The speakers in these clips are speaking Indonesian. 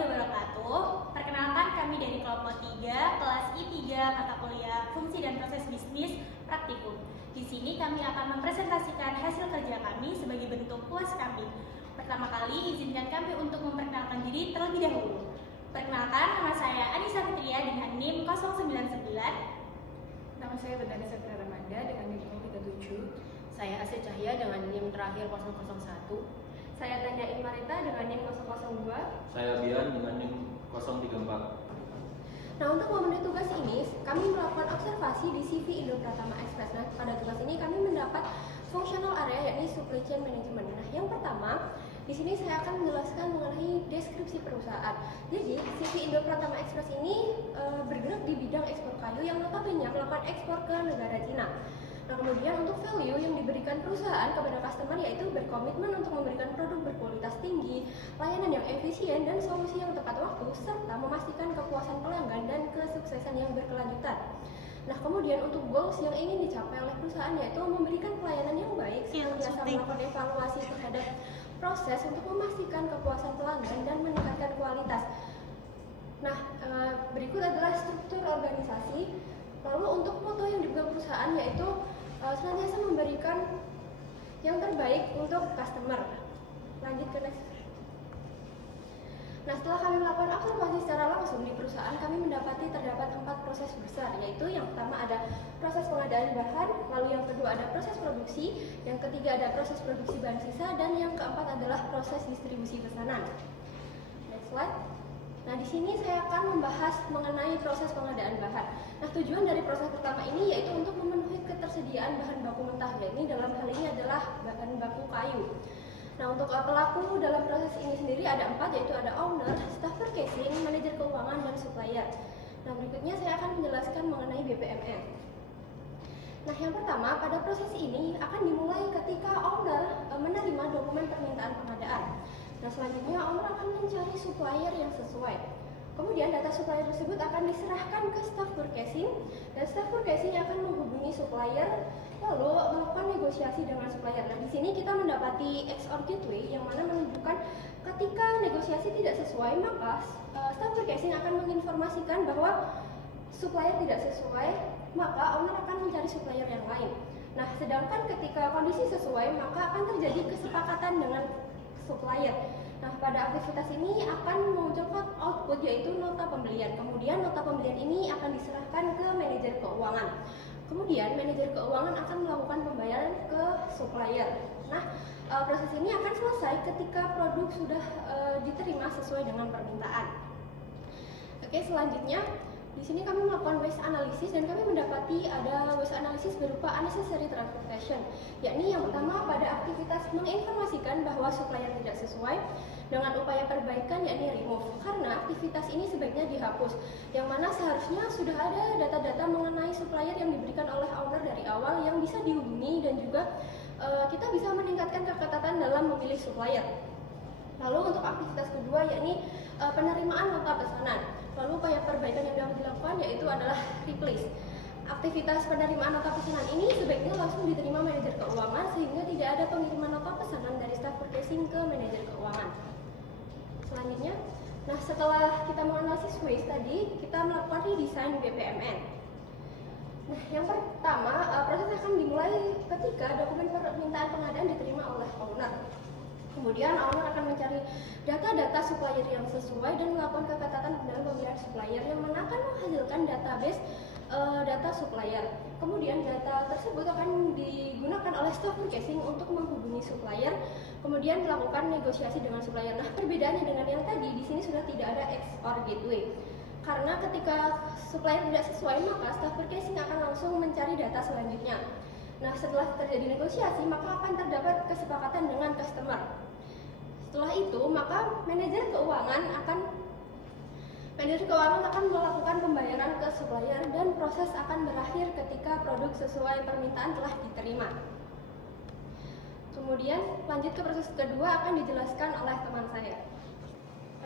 warahmatullahi wabarakatuh. Perkenalkan, kami dari kelompok 3, kelas I3, mata kuliah Fungsi dan Proses Bisnis Praktikum. Di sini kami akan mempresentasikan hasil kerja kami sebagai bentuk puas kami. Pertama kali, izinkan kami untuk memperkenalkan diri terlebih dahulu. Perkenalkan, nama saya Anissa Fitria dengan NIM 099. Nama saya Bernadette Safira Ramanda dengan NIM 037. Saya Asih Cahya dengan NIM terakhir 001. Saya Tanya Imarita dengan NIM 002. Saya Bian dengan NIM 034. Nah, untuk memenuhi tugas ini, kami melakukan observasi di CV Indo Pratama Express. Nah, pada tugas ini kami mendapat functional area yakni supply chain management. Nah, yang pertama, di sini saya akan menjelaskan mengenai deskripsi perusahaan. Jadi, CV Indo Pratama Express ini bergerak di bidang ekspor kayu yang notabene melakukan ekspor ke negara Cina. Nah, kemudian untuk value yang diberikan perusahaan kepada customer yaitu berkomitmen untuk memberikan produk berkualitas tinggi, layanan yang efisien dan solusi yang tepat waktu, serta memastikan kepuasan pelanggan dan kesuksesan yang berkelanjutan. Nah, kemudian untuk goals yang ingin dicapai oleh perusahaan yaitu memberikan pelayanan yang baik, senantiasa melakukan evaluasi terhadap proses untuk memastikan kepuasan pelanggan dan meningkatkan kualitas. Nah, berikut adalah struktur organisasi. Lalu untuk moto yang dipegang perusahaan yaitu senantiasa memberikan yang terbaik untuk customer. Lanjut ke next. Nah, setelah kami melakukan observasi secara langsung di perusahaan, kami mendapati terdapat 4 proses besar, yaitu yang pertama ada proses pengadaan bahan, lalu yang kedua ada proses produksi, yang ketiga ada proses produksi bahan sisa, dan yang keempat adalah proses distribusi pesanan. Next slide. Nah, di sini saya akan membahas mengenai proses pengadaan bahan. Nah, tujuan dari proses pertama ini yaitu untuk memenuhi ketersediaan bahan baku mentah, yakni dalam hal ini adalah bahan baku kayu. Nah, untuk pelaku dalam proses ini sendiri ada 4, yaitu ada owner, staff purchasing, manajer keuangan, dan supplier. Nah, berikutnya saya akan menjelaskan mengenai BPMN. Nah, yang pertama, pada proses ini akan dimulai ketika owner menerima dokumen permintaan pengadaan. Nah, selanjutnya owner akan mencari supplier yang sesuai. Kemudian data supplier tersebut akan diserahkan ke staff purchasing, dan staff purchasing akan menghubungi supplier lalu melakukan negosiasi dengan supplier. Nah, di sini kita mendapati XOR gateway yang mana menunjukkan ketika negosiasi tidak sesuai, maka staff purchasing akan menginformasikan bahwa supplier tidak sesuai, maka owner akan mencari supplier yang lain. Nah, sedangkan ketika kondisi sesuai, maka akan terjadi kesepakatan dengan supplier. Nah, pada aktivitas ini akan memunculkan output yaitu nota pembelian. Kemudian nota pembelian ini akan diserahkan ke manajer keuangan. Kemudian manajer keuangan akan melakukan pembayaran ke supplier. Nah, proses ini akan selesai ketika produk sudah diterima sesuai dengan permintaan. Oke, selanjutnya di sini kami melakukan waste analysis dan kami mendapati ada waste analysis berupa unnecessary transportation, yakni yang pertama pada aktivitas menginformasikan bahwa supplier tidak sesuai dengan upaya perbaikan yakni remove, karena aktivitas ini sebaiknya dihapus, yang mana seharusnya sudah ada data-data mengenai supplier yang diberikan oleh owner dari awal yang bisa dihubungi dan juga kita bisa meningkatkan keketatan dalam memilih supplier. Lalu untuk aktivitas kedua yakni penerimaan nota pesanan. Lalu upaya perbaikan yang dapat dilakukan yaitu adalah replace. Aktivitas penerimaan nota pesanan ini sebaiknya langsung diterima manajer keuangan sehingga tidak ada pengiriman nota pesanan dari staff purchasing ke manajer keuangan. Selanjutnya, nah setelah kita menganalisis waste tadi, kita melakukan redesign BPMN. Nah, yang pertama, proses akan dimulai ketika dokumen permintaan pengadaan diterima oleh owner. Kemudian owner akan mencari data-data supplier yang sesuai dan melakukan keketatan dalam pemilihan supplier yang mana akan menghasilkan database data supplier. Kemudian data tersebut akan digunakan oleh staff purchasing untuk menghubungi supplier, kemudian melakukan negosiasi dengan supplier. Nah, perbedaannya dengan yang tadi, di sini sudah tidak ada XOR gateway. Karena ketika supplier tidak sesuai, maka staff purchasing akan langsung mencari data selanjutnya. Nah, setelah terjadi negosiasi, maka akan terdapat kesepakatan dengan customer. Setelah itu, maka manajer keuangan akan melakukan pembayaran ke supplier dan proses akan berakhir ketika produk sesuai permintaan telah diterima. Kemudian, lanjut ke proses kedua akan dijelaskan oleh teman saya.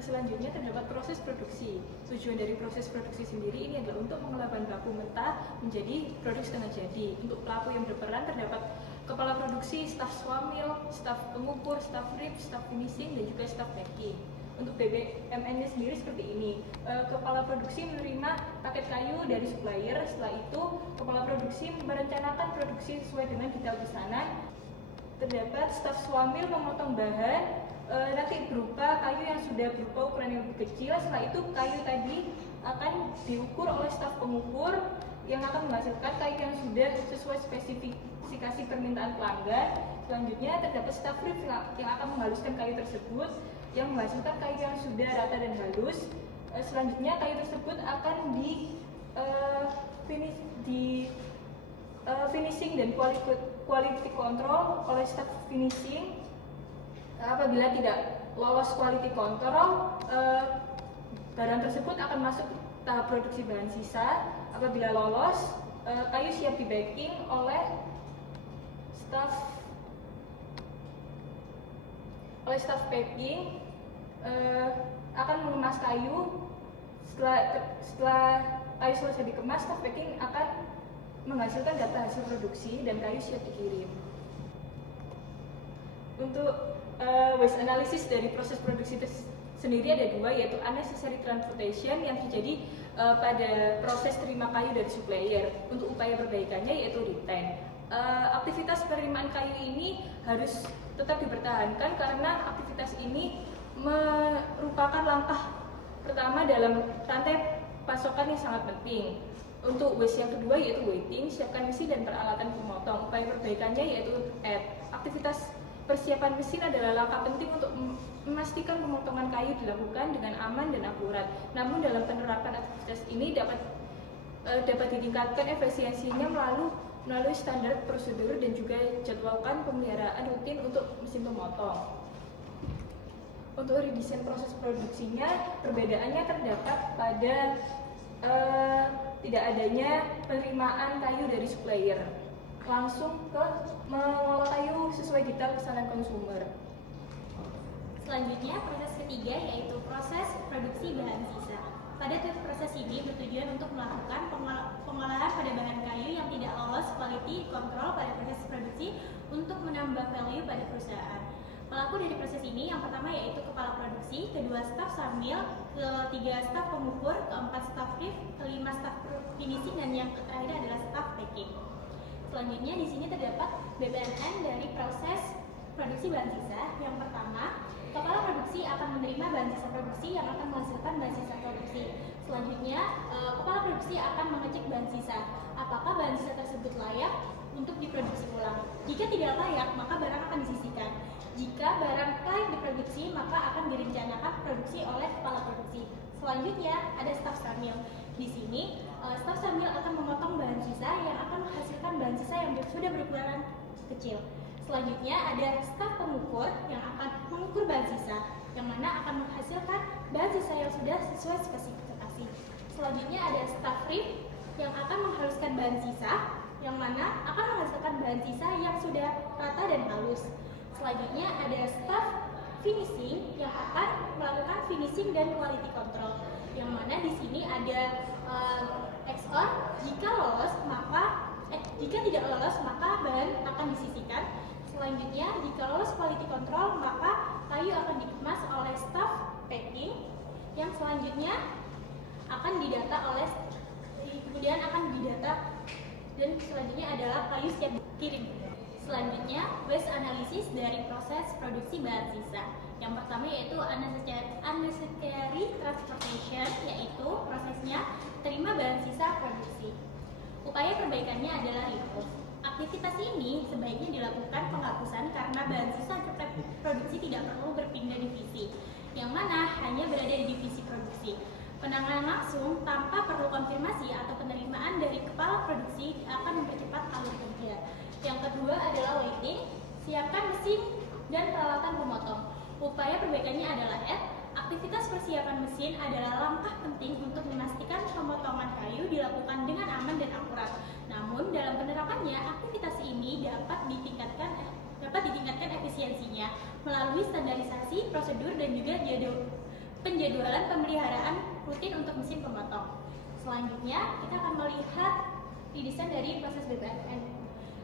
Selanjutnya terdapat proses produksi. Tujuan dari proses produksi sendiri ini adalah untuk mengolah bahan baku mentah menjadi produk setengah jadi. Untuk pelaku yang berperan terdapat kepala produksi, staf swamil, staf pengukur, staf rip, staf finishing, dan juga staf packing. Untuk BPMN-nya sendiri seperti ini. Kepala produksi menerima paket kayu dari supplier. Setelah itu, kepala produksi merencanakan produksi sesuai dengan detail pesanan. Terdapat staf swamil memotong bahan nanti berupa kayu yang sudah berupa ukuran yang lebih kecil. Setelah itu, kayu tadi akan diukur oleh staf pengukur yang akan menghasilkan kayu yang sudah sesuai spesifikasi permintaan pelanggan. Selanjutnya terdapat staf reef yang akan menghaluskan kayu tersebut yang menghasilkan kayu yang sudah rata dan halus. Selanjutnya kayu tersebut akan finishing dan quality control oleh staf finishing. Apabila tidak lolos quality control, barang tersebut akan masuk tahap produksi bahan sisa. Apabila lolos, kayu siap di baking oleh staf packing. Akan mengemas kayu. Setelah kayu selesai dikemas, staf packing akan menghasilkan data hasil produksi dan kayu siap dikirim. Untuk waste analysis dari proses produksi sendiri ada dua, yaitu unnecessary transportation yang terjadi pada proses terima kayu dari supplier. Untuk upaya perbaikannya yaitu retain. Aktivitas penerimaan kayu ini harus tetap dipertahankan karena aktivitas ini merupakan langkah pertama dalam rantai pasokan yang sangat penting. Untuk waste yang kedua yaitu waiting, siapkan mesin dan peralatan pemotong. Upaya perbaikannya yaitu add. Aktivitas persiapan mesin adalah langkah penting untuk memastikan pemotongan kayu dilakukan dengan aman dan akurat. Namun dalam penerapan aktivitas ini dapat ditingkatkan efisiensinya melalui standar prosedur dan juga jadwalkan pemeliharaan rutin untuk mesin pemotong. Untuk redesign proses produksinya, perbedaannya terdapat pada tidak adanya penerimaan kayu dari supplier langsung ke mengolah kayu sesuai detail pesanan konsumer. Selanjutnya, proses ketiga yaitu proses produksi bahan sisa. Pada proses ini bertujuan untuk melakukan pengolahan pada bahan kayu yang tidak lolos quality control pada proses produksi untuk menambah value pada perusahaan. Pelaku dari proses ini yang pertama yaitu kepala produksi, kedua staf samil, ketiga staf pengukur, keempat staf reef, kelima staf finishing, dan yang terakhir adalah staf packing. Selanjutnya di sini terdapat BPMN dari proses produksi bahan sisa. Yang pertama, kepala produksi akan menerima bahan sisa produksi yang akan menghasilkan bahan sisa produksi. Selanjutnya, kepala produksi akan mengecek bahan sisa. Apakah bahan sisa tersebut layak untuk diproduksi ulang? Jika tidak layak, maka barang akan disisihkan. Jika barang layak diproduksi, maka akan direncanakan produksi oleh kepala produksi. Selanjutnya, ada staf samil. Di sini, staf samil akan memotong bahan sisa yang akan menghasilkan bahan sisa yang sudah berukuran kecil. Selanjutnya ada staf pengukur yang akan mengukur bahan sisa, yang mana akan menghasilkan bahan sisa yang sudah sesuai spesifikasi. Selanjutnya ada staf reef yang akan menghaluskan bahan sisa, yang mana akan menghasilkan bahan sisa yang sudah rata dan halus. Selanjutnya ada staf finishing yang akan melakukan finishing dan quality control, yang mana di sini ada XOR jika tidak lolos maka bahan akan disisihkan. Selanjutnya jika lolos quality control maka kayu akan dikemas oleh staf packing, yang selanjutnya akan didata dan selanjutnya adalah kayu siap dikirim. Selanjutnya, waste analysis dari proses produksi bahan sisa. Yang pertama yaitu unnecessary transportation, yaitu prosesnya terima bahan sisa produksi. Upaya perbaikannya adalah remove. Aktivitas ini sebaiknya dilakukan penghapusan karena bahan sisa produksi tidak perlu berpindah divisi, yang mana hanya berada di divisi produksi. Penanganan langsung tanpa perlu konfirmasi atau penerimaan dari kepala produksi akan mempercepat alur kerja. Yang kedua adalah waiting, siapkan mesin dan peralatan pemotong. Upaya perbaikannya adalah add. Aktivitas persiapan mesin adalah langkah penting untuk memastikan pemotongan kayu dilakukan dengan aman dan akurat. Namun dalam penerapannya, aktivitas ini dapat ditingkatkan efisiensinya melalui standarisasi prosedur dan juga penjadwalan pemeliharaan rutin untuk mesin pemotong. Selanjutnya, kita akan melihat redesign dari proses BPMN.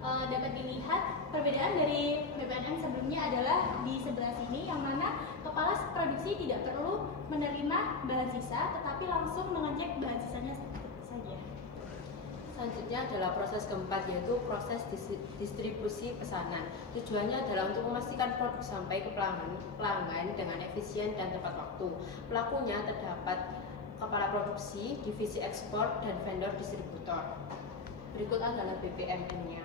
dapat dilihat perbedaan dari BPNM sebelumnya adalah di sebelah sini, yang mana kepala produksi tidak perlu menerima bahan sisa tetapi langsung mengecek bahan sisanya saja. Selanjutnya adalah proses keempat, yaitu proses distribusi pesanan. Tujuannya adalah untuk memastikan produk sampai ke pelanggan dengan efisien dan tepat waktu. Pelakunya terdapat kepala produksi, divisi ekspor, dan vendor distributor. Berikut adalah BPMN-nya.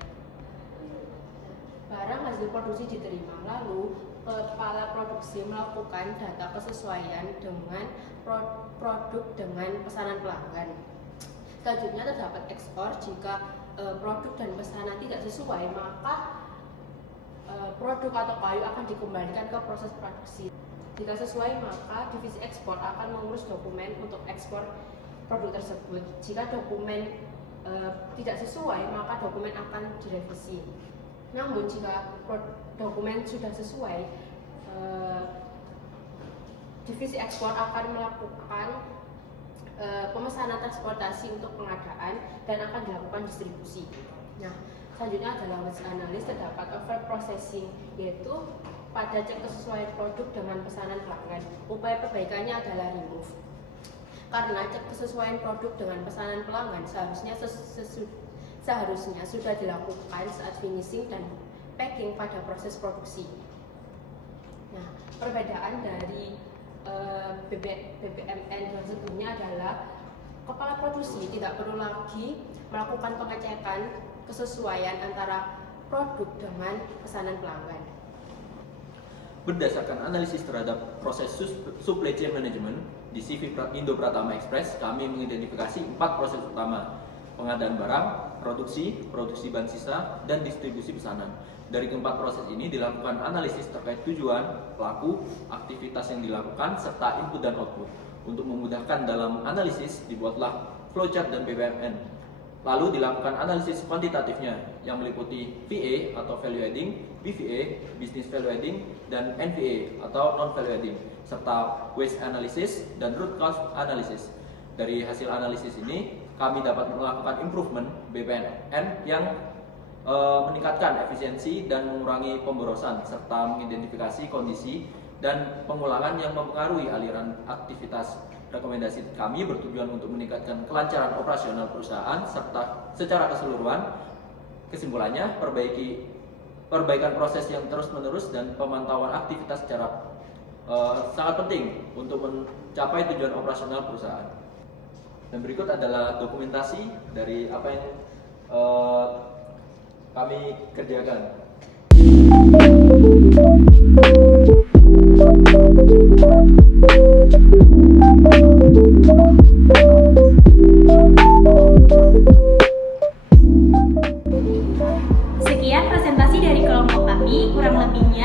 Barang hasil produksi diterima, lalu kepala produksi melakukan data kesesuaian dengan produk dengan pesanan pelanggan. Selanjutnya terdapat ekspor. Jika produk dan pesanan tidak sesuai, maka produk atau kayu akan dikembalikan ke proses produksi. Jika sesuai, maka divisi ekspor akan mengurus dokumen untuk ekspor produk tersebut. Jika dokumen tidak sesuai, maka dokumen akan direvisi. Namun jika dokumen sudah sesuai, divisi ekspor akan melakukan pemesanan transportasi untuk pengadaan dan akan dilakukan distribusi. Nah, selanjutnya adalah waste analysis. Terdapat over processing, yaitu pada cek kesesuaian produk dengan pesanan pelanggan. Upaya perbaikannya adalah remove. Karena cek kesesuaian produk dengan pesanan pelanggan seharusnya sudah dilakukan saat finishing dan packing pada proses produksi. Nah, perbedaan dari BPMN yang sebelumnya adalah kepala produksi tidak perlu lagi melakukan pengecekan kesesuaian antara produk dengan pesanan pelanggan. Berdasarkan analisis terhadap proses supply chain management di CV Indo Pratama Express, kami mengidentifikasi 4 proses utama: pengadaan barang, produksi bahan sisa, dan distribusi pesanan. Dari keempat proses ini dilakukan analisis terkait tujuan, pelaku, aktivitas yang dilakukan, serta input dan output. Untuk memudahkan dalam analisis, dibuatlah flowchart dan BPMN. Lalu dilakukan analisis kuantitatifnya yang meliputi VA atau value adding, BVA, business value adding, dan NVA atau non value adding, serta waste analysis dan root cause analysis. Dari hasil analisis ini, kami dapat melakukan improvement BPMN yang meningkatkan efisiensi dan mengurangi pemborosan, serta mengidentifikasi kondisi dan pengulangan yang mempengaruhi aliran aktivitas. Rekomendasi kami bertujuan untuk meningkatkan kelancaran operasional perusahaan serta secara keseluruhan. Kesimpulannya, perbaikan proses yang terus-menerus dan pemantauan aktivitas secara sangat penting untuk mencapai tujuan operasional perusahaan. Dan berikut adalah dokumentasi dari apa yang kami kerjakan. Sekian presentasi dari kelompok kami, kurang lebihnya